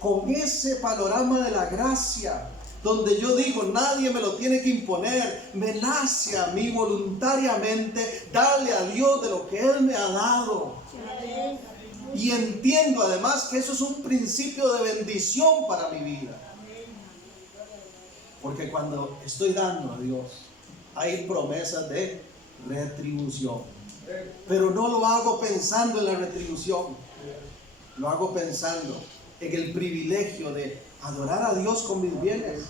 con ese panorama de la gracia, donde yo digo, nadie me lo tiene que imponer, me nace a mí voluntariamente darle a Dios de lo que Él me ha dado. Y entiendo además que eso es un principio de bendición para mi vida. Porque cuando estoy dando a Dios, hay promesas de retribución. Pero no lo hago pensando en la retribución. Lo hago pensando en el privilegio de adorar a Dios con mis bienes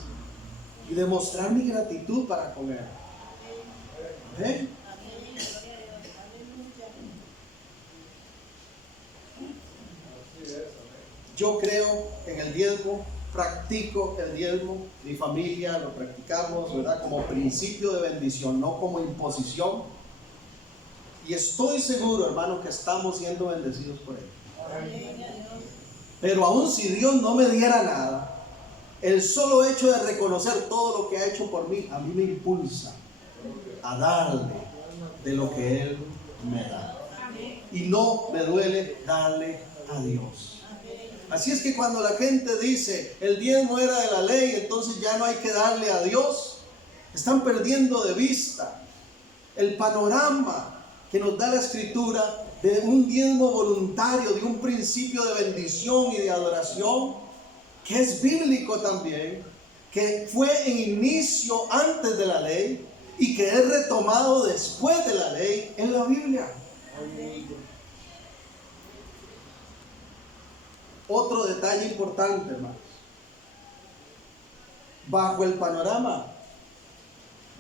y demostrar mi gratitud para con Él. ¿Eh? Yo creo en el diezmo, practico el diezmo, mi familia lo practicamos, ¿verdad? Como principio de bendición, no como imposición. Y estoy seguro, hermano, que estamos siendo bendecidos por Él. Pero aun si Dios no me diera nada, el solo hecho de reconocer todo lo que ha hecho por mí, a mí me impulsa a darle de lo que Él me da. Y no me duele darle a Dios. Así es que cuando la gente dice, el diezmo era de la ley, entonces ya no hay que darle a Dios, están perdiendo de vista el panorama que nos da la Escritura de un diezmo voluntario, de un principio de bendición y de adoración, que es bíblico también, que fue en inicio antes de la ley y que es retomado después de la ley en la Biblia. Otro detalle importante, hermanos. Bajo el panorama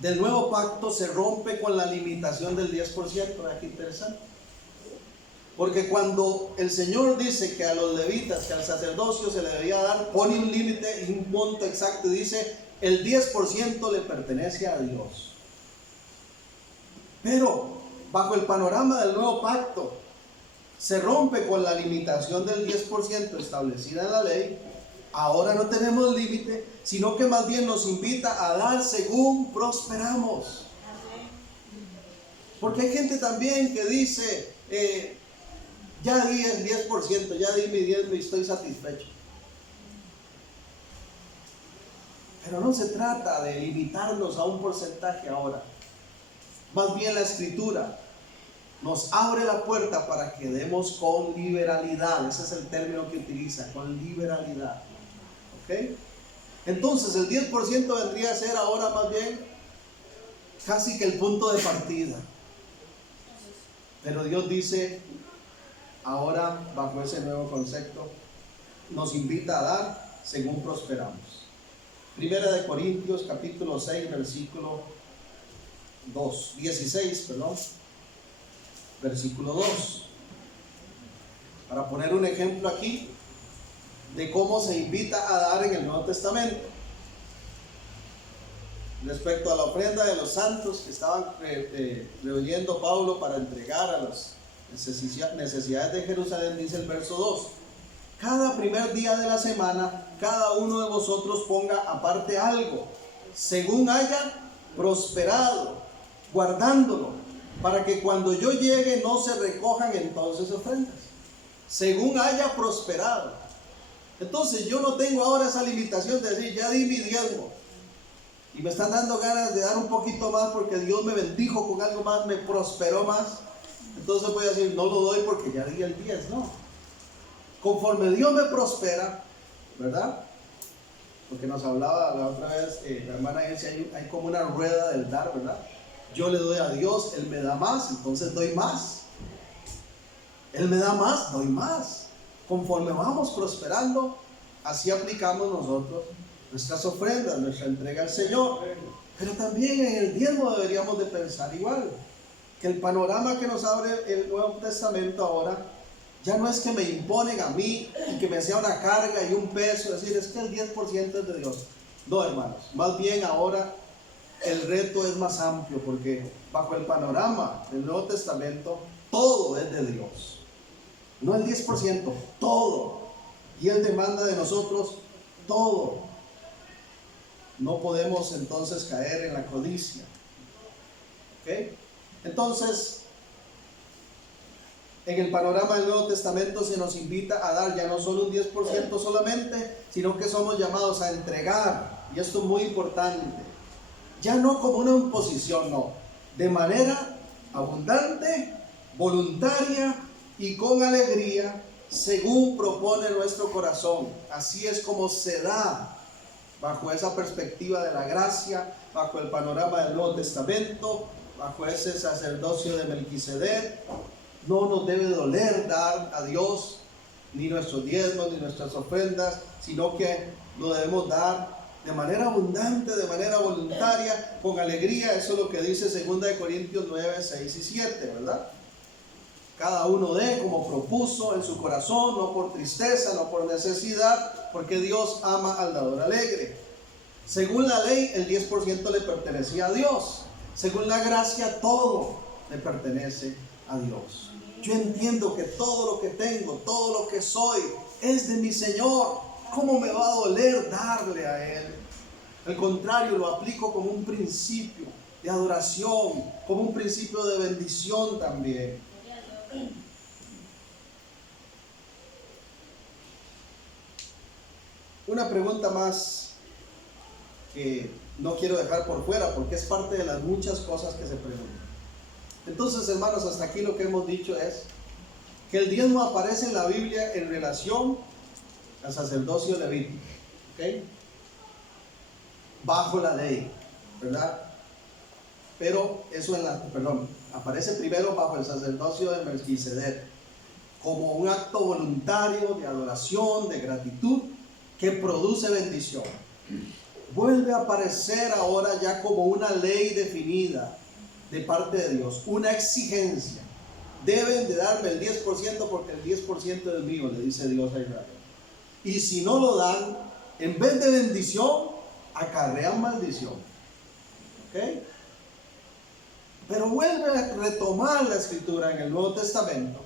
del nuevo pacto se rompe con la limitación del 10%. Aquí interesante. Porque cuando el Señor dice que a los levitas, que al sacerdocio se le debía dar, pone un límite y un monto exacto y dice, el 10% le pertenece a Dios. Pero bajo el panorama del nuevo pacto, se rompe con la limitación del 10% establecida en la ley. Ahora no tenemos límite, sino que más bien nos invita a dar según prosperamos. Porque hay gente también que dice, ya di el 10%, ya di mi 10% y estoy satisfecho. Pero no se trata de limitarnos a un porcentaje ahora. Más bien la Escritura nos abre la puerta para que demos con liberalidad. Ese es el término que utiliza, con liberalidad. ¿Ok? Entonces el 10% vendría a ser ahora más bien casi que el punto de partida. Pero Dios dice, ahora bajo ese nuevo concepto, nos invita a dar según prosperamos. Primera de Corintios capítulo 6, versículo 16, versículo 2. Para poner un ejemplo aquí de cómo se invita a dar en el Nuevo Testamento. Respecto a la ofrenda de los santos que estaban reuniendo Pablo para entregar a las necesidades de Jerusalén, dice el verso 2. Cada primer día de la semana, cada uno de vosotros ponga aparte algo, según haya prosperado, guardándolo, para que cuando yo llegue no se recojan entonces ofrendas, según haya prosperado. Entonces yo no tengo ahora esa limitación de decir, ya di mi diezmo y me están dando ganas de dar un poquito más porque Dios me bendijo con algo más, me prosperó más. Entonces voy a decir, no lo doy porque ya di el 10, no. Conforme Dios me prospera, ¿verdad? Porque nos hablaba la otra vez, la hermana decía, hay como una rueda del dar, ¿verdad? Yo le doy a Dios, Él me da más, entonces doy más. Él me da más, doy más. Conforme vamos prosperando, así aplicamos nosotros nuestras ofrendas, nuestra entrega al Señor. Pero también en el diezmo deberíamos de pensar igual. Que el panorama que nos abre el Nuevo Testamento ahora, ya no es que me imponen a mí y que me sea una carga y un peso, decir, es que el 10% es de Dios. No, hermanos, más bien ahora el reto es más amplio, porque bajo el panorama del Nuevo Testamento, todo es de Dios. No el 10%, todo. Y Él demanda de nosotros todo. No podemos entonces caer en la codicia. ¿Ok? Entonces, En el panorama del Nuevo Testamento se nos invita a dar ya no solo un 10% solamente, sino que somos llamados a entregar, y esto es muy importante, ya no como una imposición, no, de manera abundante, voluntaria y con alegría, según propone nuestro corazón. Así es como se da, bajo esa perspectiva de la gracia, bajo el panorama del Nuevo Testamento, bajo ese sacerdocio de Melquisedec. No nos debe doler dar a Dios ni nuestros diezmos ni nuestras ofrendas, sino que lo debemos dar de manera abundante, de manera voluntaria, con alegría. Eso es lo que dice 2 Corintios 9, 6 y 7, ¿verdad? Cada uno dé como propuso en su corazón, no por tristeza, no por necesidad, porque Dios ama al dador alegre. Según la ley, el 10% le pertenecía a Dios. Según la gracia, todo le pertenece a Dios. Yo entiendo que todo lo que tengo, todo lo que soy, es de mi Señor. ¿Cómo me va a doler darle a Él? Al contrario, lo aplico como un principio de adoración, como un principio de bendición también. Una pregunta más que no quiero dejar por fuera porque es parte de las muchas cosas que se preguntan. Entonces, hermanos, hasta aquí lo que hemos dicho es que el diezmo aparece en la Biblia en relación al sacerdocio levítico, ¿ok? Bajo la ley, ¿verdad? Pero eso aparece primero bajo el sacerdocio de Melquisedec, como un acto voluntario de adoración, de gratitud, que produce bendición. Vuelve a aparecer ahora ya como una ley definida de parte de Dios, una exigencia. Deben de darme el 10% porque el 10% es mío, le dice Dios a Israel. Y si no lo dan, en vez de bendición, acarrean maldición. ¿Ok? Pero vuelve a retomar la escritura en el Nuevo Testamento,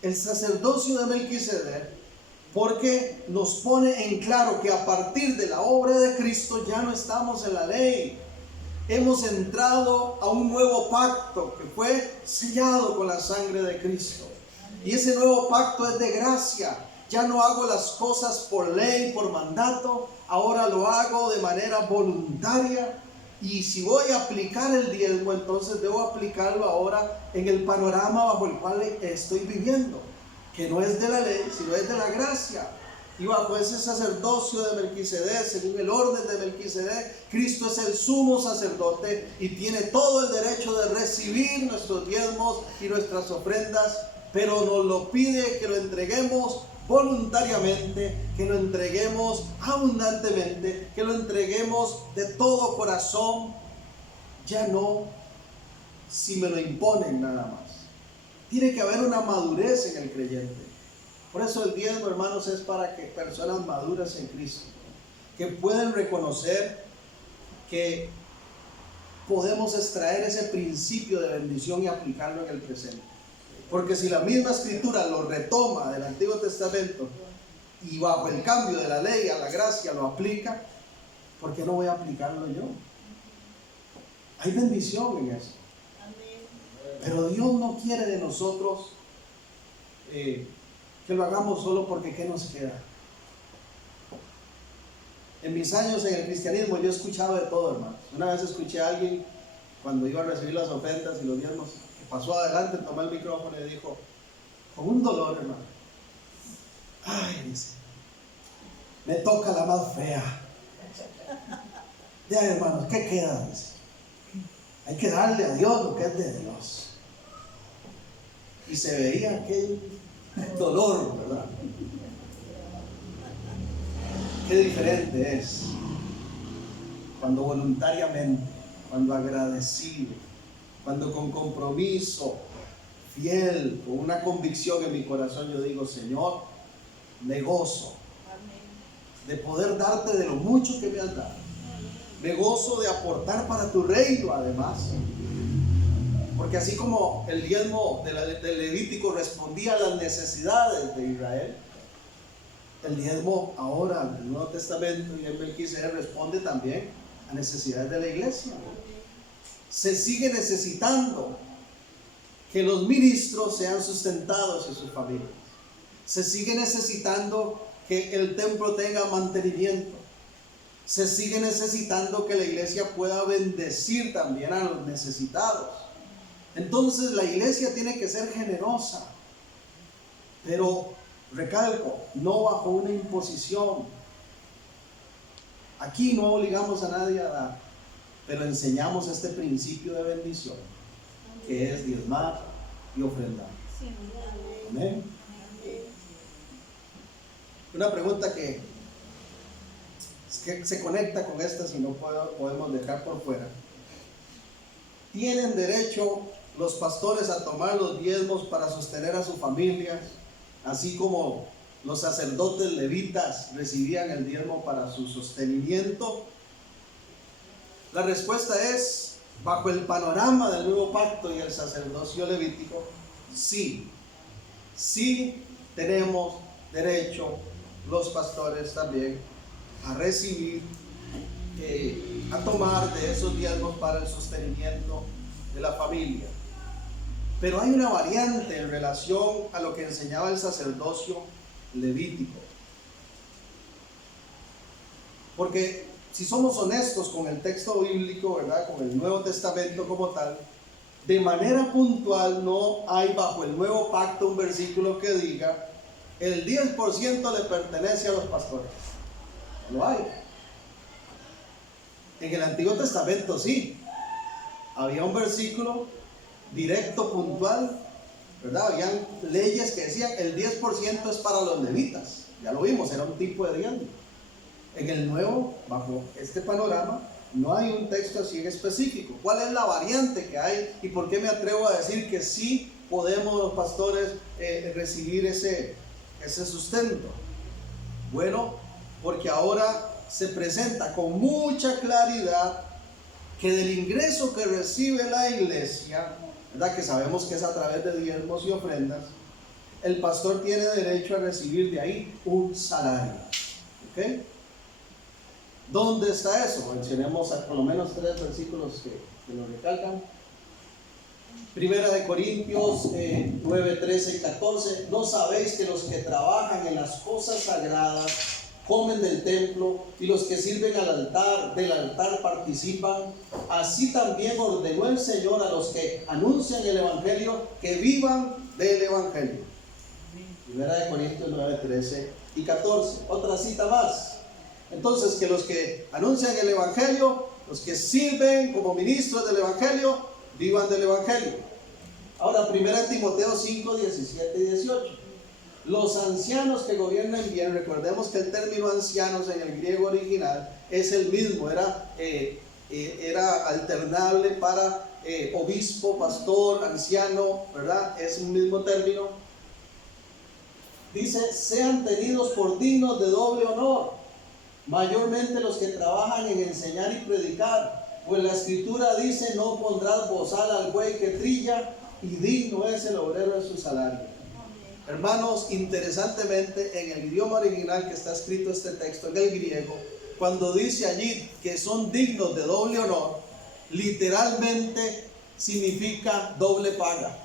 el sacerdocio de Melquisedec, porque nos pone en claro que a partir de la obra de Cristo ya no estamos en la ley. Hemos entrado a un nuevo pacto que fue sellado con la sangre de Cristo. Y ese nuevo pacto es de gracia. Ya no hago las cosas por ley, por mandato. Ahora lo hago de manera voluntaria. Y si voy a aplicar el diezmo, entonces debo aplicarlo ahora en el panorama bajo el cual estoy viviendo, que no es de la ley, sino es de la gracia. Y bajo ese sacerdocio de Melquisedec, según el orden de Melquisedec, Cristo es el sumo sacerdote y tiene todo el derecho de recibir nuestros diezmos y nuestras ofrendas, pero nos lo pide que lo entreguemos voluntariamente, que lo entreguemos abundantemente, que lo entreguemos de todo corazón, ya no si me lo imponen nada más. Tiene que haber una madurez en el creyente. Por eso el diezmo, hermanos, es para que personas maduras en Cristo, que pueden reconocer que podemos extraer ese principio de bendición y aplicarlo en el presente. Porque si la misma escritura lo retoma del Antiguo Testamento y bajo el cambio de la ley a la gracia lo aplica, ¿por qué no voy a aplicarlo yo? Hay bendición en eso. Pero Dios no quiere de nosotros que lo hagamos solo porque ¿qué nos queda? En mis años en el cristianismo yo he escuchado de todo, hermanos. Una vez escuché a alguien cuando iba a recibir las ofrendas y los diezmos, que pasó adelante, tomó el micrófono y dijo, con un dolor, hermano, ay, dice, me toca la más fea. Ya, hermanos, ¿qué queda? Dice, hay que darle a Dios lo que es de Dios. Y se veía aquel dolor, ¿verdad? Qué diferente es cuando voluntariamente, cuando agradecido, cuando con compromiso, fiel, con una convicción en mi corazón, yo digo, Señor, me gozo de poder darte de lo mucho que me has dado. Me gozo de aportar para tu reino, además. Porque así como el diezmo del Levítico respondía a las necesidades de Israel, el diezmo ahora en el Nuevo Testamento y en Melquisedec responde también a necesidades de la iglesia. Se sigue necesitando que los ministros sean sustentados y sus familias. Se sigue necesitando que el templo tenga mantenimiento. Se sigue necesitando que la iglesia pueda bendecir también a los necesitados. Entonces la iglesia tiene que ser generosa, pero recalco, no bajo una imposición. Aquí no obligamos a nadie a dar, pero enseñamos este principio de bendición, que es diezmar y ofrendar. Amén. Una pregunta que se conecta con esta, si no podemos dejar por fuera. ¿Tienen derecho los pastores a tomar los diezmos para sostener a sus familias, así como los sacerdotes levitas recibían el diezmo para su sostenimiento? La respuesta es, bajo el panorama del nuevo pacto y el sacerdocio levítico, sí. Sí tenemos derecho los pastores también a recibir, a tomar de esos diezmos para el sostenimiento de la familia. Pero hay una variante en relación a lo que enseñaba el sacerdocio levítico. Porque si somos honestos con el texto bíblico, ¿verdad?, con el Nuevo Testamento como tal, de manera puntual no hay bajo el nuevo pacto un versículo que diga el 10% le pertenece a los pastores. No lo hay. En el Antiguo Testamento sí. Había un versículo directo, puntual, ¿verdad? Habían leyes que decían el 10% es para los levitas. Ya lo vimos, era un tipo de diezmo. En el nuevo, bajo este panorama, no hay un texto así en específico. ¿Cuál es la variante que hay? ¿Y por qué me atrevo a decir que sí podemos los pastores recibir ese sustento? Bueno, porque ahora se presenta con mucha claridad que del ingreso que recibe la iglesia, ¿verdad?, que sabemos que es a través de diezmos y ofrendas, el pastor tiene derecho a recibir de ahí un salario. ¿Ok? ¿Dónde está eso? Mencionemos por lo menos 3 versículos que lo recalcan. Primera de Corintios 9, 13 y 14. ¿No sabéis que los que trabajan en las cosas sagradas comen del templo, y los que sirven del altar participan? Así también ordenó el Señor a los que anuncian el Evangelio que vivan del Evangelio. Primera de Corintios 9, 13 y 14. Otra cita más. Entonces, que los que anuncian el Evangelio, los que sirven como ministros del Evangelio, vivan del Evangelio. Ahora, 1 Timoteo 5, 17 y 18. Los ancianos que gobiernan bien, recordemos que el término ancianos en el griego original es el mismo, era alternable para obispo, pastor, anciano, ¿verdad? Es un mismo término. Dice, sean tenidos por dignos de doble honor, mayormente los que trabajan en enseñar y predicar, pues la escritura dice, no pondrás bozal al buey que trilla, y digno es el obrero de su salario. Hermanos, interesantemente, en el idioma original que está escrito este texto, en el griego, cuando dice allí que son dignos de doble honor, literalmente significa doble paga.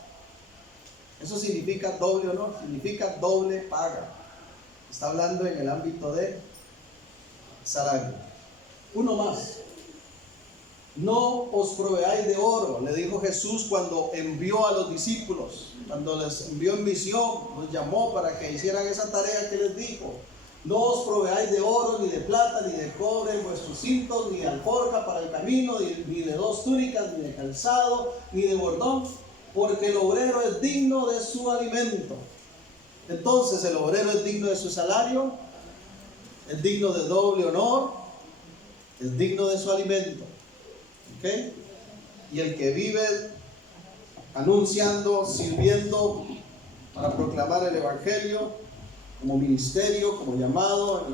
Eso significa doble honor, significa doble paga. Está hablando en el ámbito de salario. Uno más. No os proveáis de oro, le dijo Jesús cuando envió a los discípulos, cuando les envió en misión, los llamó para que hicieran esa tarea que les dijo. No os proveáis de oro, ni de plata, ni de cobre en vuestros cintos, ni de alforja para el camino, ni de 2 túnicas, ni de calzado, ni de bordón, porque el obrero es digno de su alimento. Entonces, el obrero es digno de su salario, es digno de doble honor, es digno de su alimento. ¿Okay? Y el que vive anunciando, sirviendo para proclamar el Evangelio como ministerio, como llamado,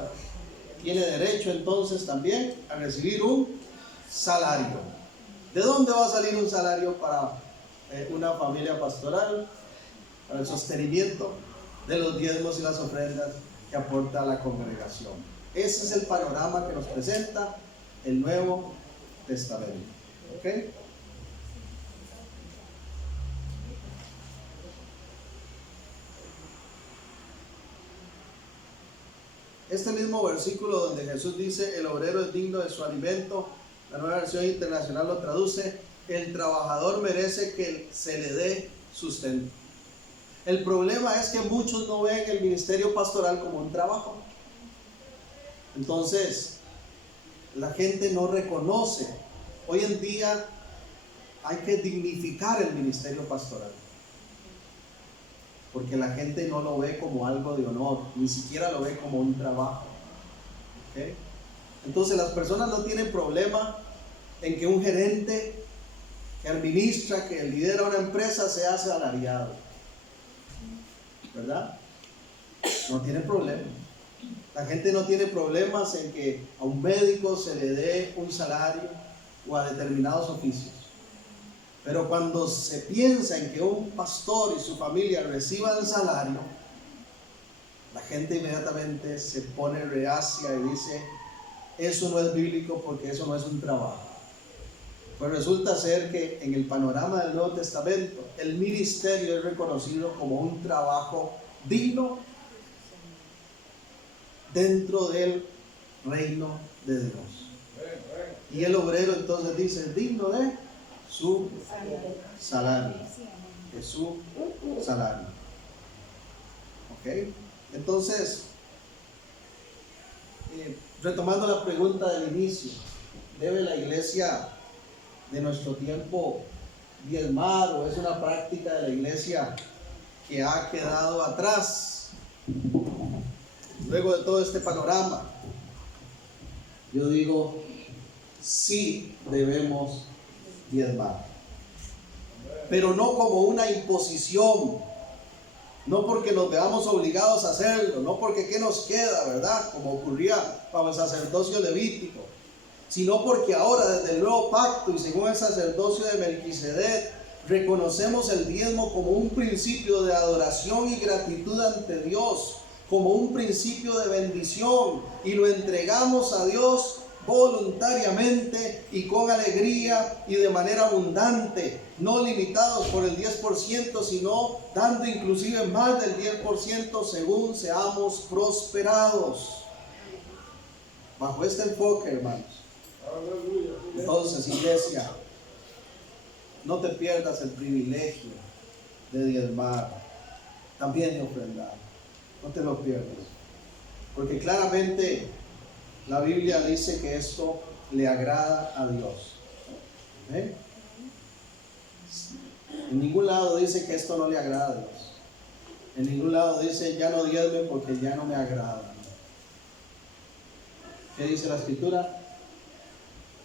tiene derecho entonces también a recibir un salario. ¿De dónde va a salir un salario para una familia pastoral? Para el sostenimiento de los diezmos y las ofrendas que aporta la congregación. Ese es el panorama que nos presenta el Nuevo Testamento. ¿Ok? este mismo versículo donde Jesús dice, el obrero es digno de su alimento, la Nueva Versión Internacional lo traduce, el trabajador merece que se le dé sustento. El problema es que muchos no ven el ministerio pastoral como un trabajo. Entonces, la gente no reconoce. Hoy en día hay que dignificar el ministerio pastoral, porque la gente no lo ve como algo de honor, ni siquiera lo ve como un trabajo. ¿Okay? Entonces las personas no tienen problema en que un gerente que administra, que lidera una empresa sea asalariado, ¿verdad? No tienen problema. La gente no tiene problemas en que a un médico se le dé un salario o a determinados oficios. Pero cuando se piensa en que un pastor y su familia reciban salario, la gente inmediatamente se pone reacia y dice, eso no es bíblico porque eso no es un trabajo. Pues resulta ser que en el panorama del Nuevo Testamento, el ministerio es reconocido como un trabajo digno dentro del reino de Dios. Y el obrero entonces dice, digno de su salario, de su salario. ¿Ok? Entonces, retomando la pregunta del inicio, ¿debe la iglesia de nuestro tiempo diezmar o es una práctica de la iglesia que ha quedado atrás? Luego de todo este panorama, yo digo, sí debemos diezmar, pero no como una imposición, no porque nos veamos obligados a hacerlo, no porque qué nos queda, ¿verdad? Como ocurría bajo el sacerdocio levítico, sino porque ahora desde el nuevo pacto y según el sacerdocio de Melquisedec, reconocemos el diezmo como un principio de adoración y gratitud ante Dios, como un principio de bendición, y lo entregamos a Dios voluntariamente y con alegría y de manera abundante, no limitados por el 10%, sino dando inclusive más del 10% según seamos prosperados. Bajo este enfoque, hermanos. Entonces, iglesia, no te pierdas el privilegio de diezmar, también de ofrendar. No te lo pierdas, porque claramente la Biblia dice que esto le agrada a Dios. ¿Eh? En ningún lado dice que esto no le agrada a Dios. En ningún lado dice ya no diezme porque ya no me agrada. ¿Qué dice la Escritura?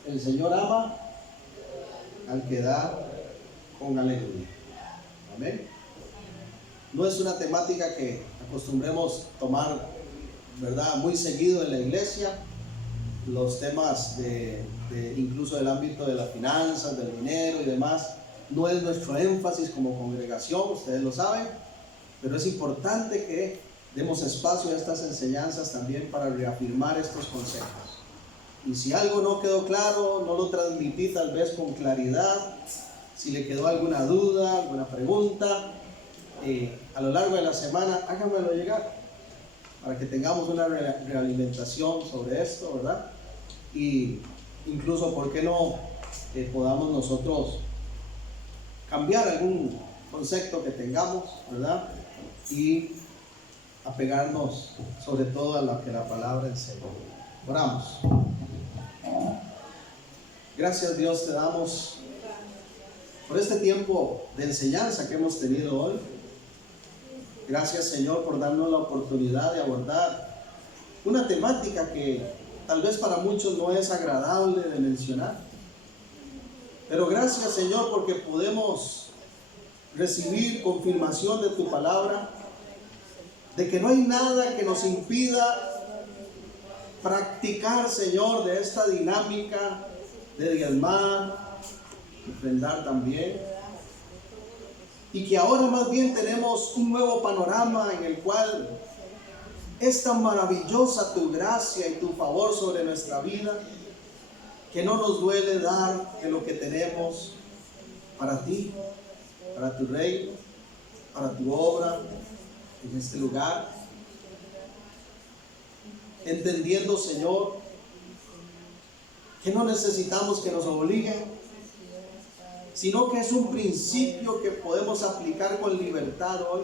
El Señor ama al que da con alegría. Amén. No es una temática que acostumbremos tomar, ¿verdad?, muy seguido en la iglesia. Los temas incluso del ámbito de las finanzas, del dinero y demás, no es nuestro énfasis como congregación, ustedes lo saben, pero es importante que demos espacio a estas enseñanzas también para reafirmar estos conceptos. Y si algo no quedó claro, no lo transmití tal vez con claridad, si le quedó alguna duda, alguna pregunta, a lo largo de la semana, háganmelo llegar para que tengamos una realimentación sobre esto, ¿verdad? Y incluso, ¿por qué no podamos nosotros cambiar algún concepto que tengamos, ¿verdad? Y apegarnos sobre todo a lo que la palabra enseña. Oramos. Gracias, Dios, te damos por este tiempo de enseñanza que hemos tenido hoy. Gracias, Señor, por darnos la oportunidad de abordar una temática que tal vez para muchos no es agradable de mencionar. Pero gracias, Señor, porque podemos recibir confirmación de tu palabra, de que no hay nada que nos impida practicar, Señor, de esta dinámica de diezmar, ofrendar también. Y que ahora más bien tenemos un nuevo panorama en el cual es tan maravillosa tu gracia y tu favor sobre nuestra vida, que no nos duele dar de lo que tenemos para ti, para tu reino, para tu obra en este lugar. entendiendo, Señor, que no necesitamos que nos obliguen, sino que es un principio que podemos aplicar con libertad hoy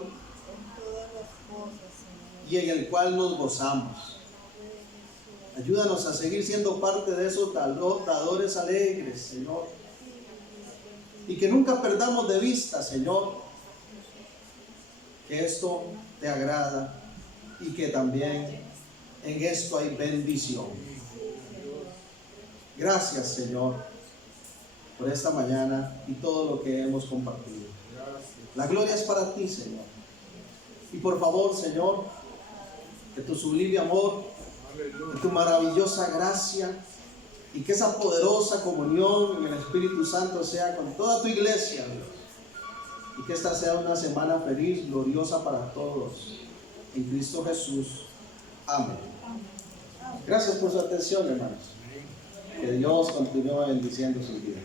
y en el cual nos gozamos. Ayúdanos a seguir siendo parte de esos dadores alegres, Señor, y que nunca perdamos de vista, Señor, que esto te agrada y que también en esto hay bendición. Gracias, Señor, por esta mañana y todo lo que hemos compartido. La gloria es para ti, Señor. Y por favor, Señor, que tu sublime amor, que tu maravillosa gracia y que esa poderosa comunión en el Espíritu Santo sea con toda tu iglesia, Dios. Y que esta sea una semana feliz, gloriosa para todos. En Cristo Jesús. Amén. Gracias por su atención, hermanos. Que Dios continúe bendiciendo sus vidas.